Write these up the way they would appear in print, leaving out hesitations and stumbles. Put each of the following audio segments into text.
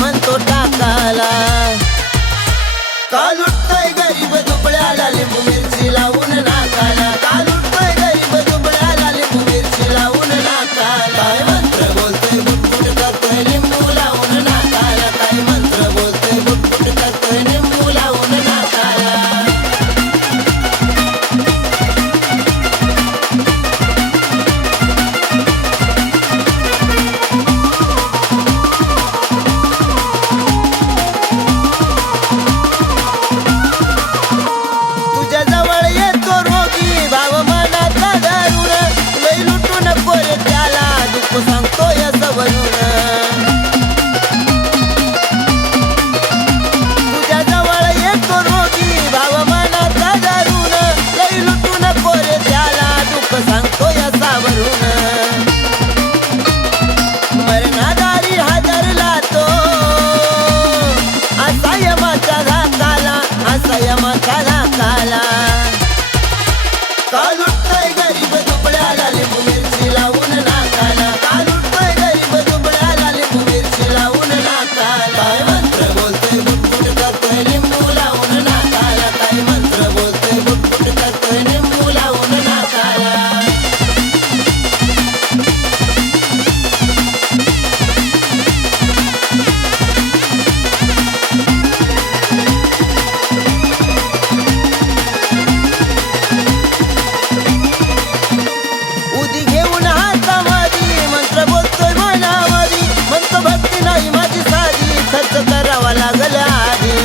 म्हणतो टाकाला. काल उठतोय गरीब दुबळ्याला लिंबू मिरची लावून नाकाला. काल उठतोय गरीब दुबळ्याला लिंबू मिरची लावून नाकाला. काय मंत्र बोलतोय बुटबुट करतोय लिंबू लावून नाकाला. काय मंत्र बोलतोय बुटबुट करतोय लिंबू लावून नाकाला. तुझ्या जवळ येतो रोगी भाव मनाचा धरून. लई लुटू नको रे त्याला दुःख सांगतोय सवरून. तुझ्या जवळ येतो रोगी भाव मनाचा धरून. लई लुटू नको रे त्याला दुःख सांगतोय सावरून. मरणादारी हजरला तो असा यमाचा धाकाला. असा यमाचा धाकाला. काल उठतोय गरीब दुबळ्याला लिंबू मिरची लावून नाकाला. काल उठतोय गरीब दुबळ्याला लिंबू मिरची लावून नाकाला. काय मंत्र बोलतोय बुटबुट करतोय लिंबू लावून नाकाला. काय मंत्र बोलतोय बुटबुट करतोय लिंबू लावून नाकाला. उदी घेऊन हातामध्ये मंत्र बोलतोय मनामध्ये. म्हणतो भक्ती नाही माझी साधी खर्च करावा लागल आधी.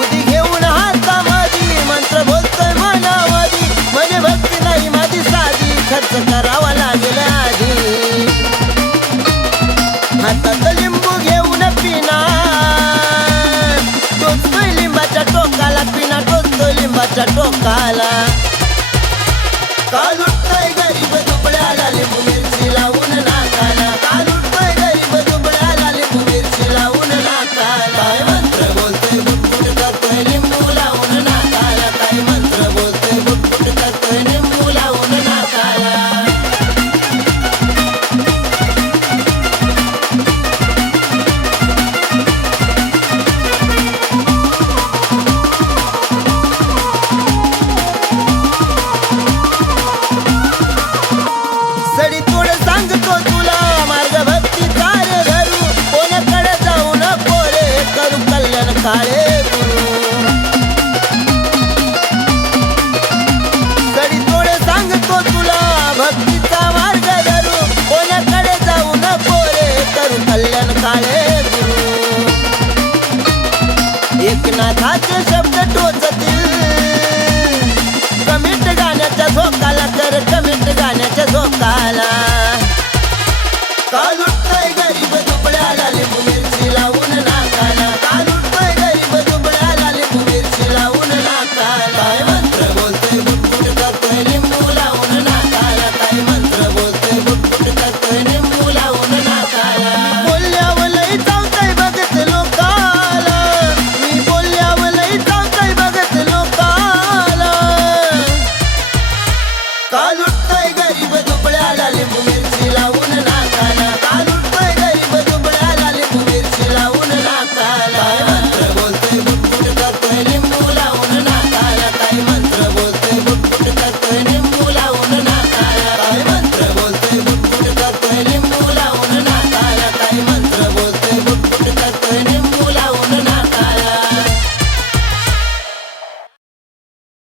उदी घेऊन हातामध्ये मंत्र बोलतोय मनामध्ये. म्हणे भक्ती नाही माझी साधी खर्च करावा लागेल आधी. हातात लिंबू घेऊन पिना टोचतोय लिंबाच्या टोकाला. पिना टोचतोय लिंबाच्या टोकाला. काल उठतोय गरीब दुबळ्याला लिंबू मिरची लावून नाकाला. काल उठतोय गरीब दुबळ्याला लिंबू मिरची लावून नाकाला. काय मंत्र बोलतोय बुटबुट करतोय लिंबू लावून नाकाला. काय मंत्र बोलतोय बुटबुट करतोय लिंबू लावून नाकाला. सडी तोड सांगतो तुला मार्ग भक्तीचा रे धरू. कोणाकडे जाऊ नको रे करू कल्याण काळे गुरु. सडी तोड सांगतो तुला भक्तीचा मार्ग धरू. कोणाकडे जाऊ नको रे करू कल्याण काळे गुरु. एकनाथाचे शब्द टोचतील कमेंट गाण्याच्या झोकाला. कर कमेंट गाण्याच्या झोकाला.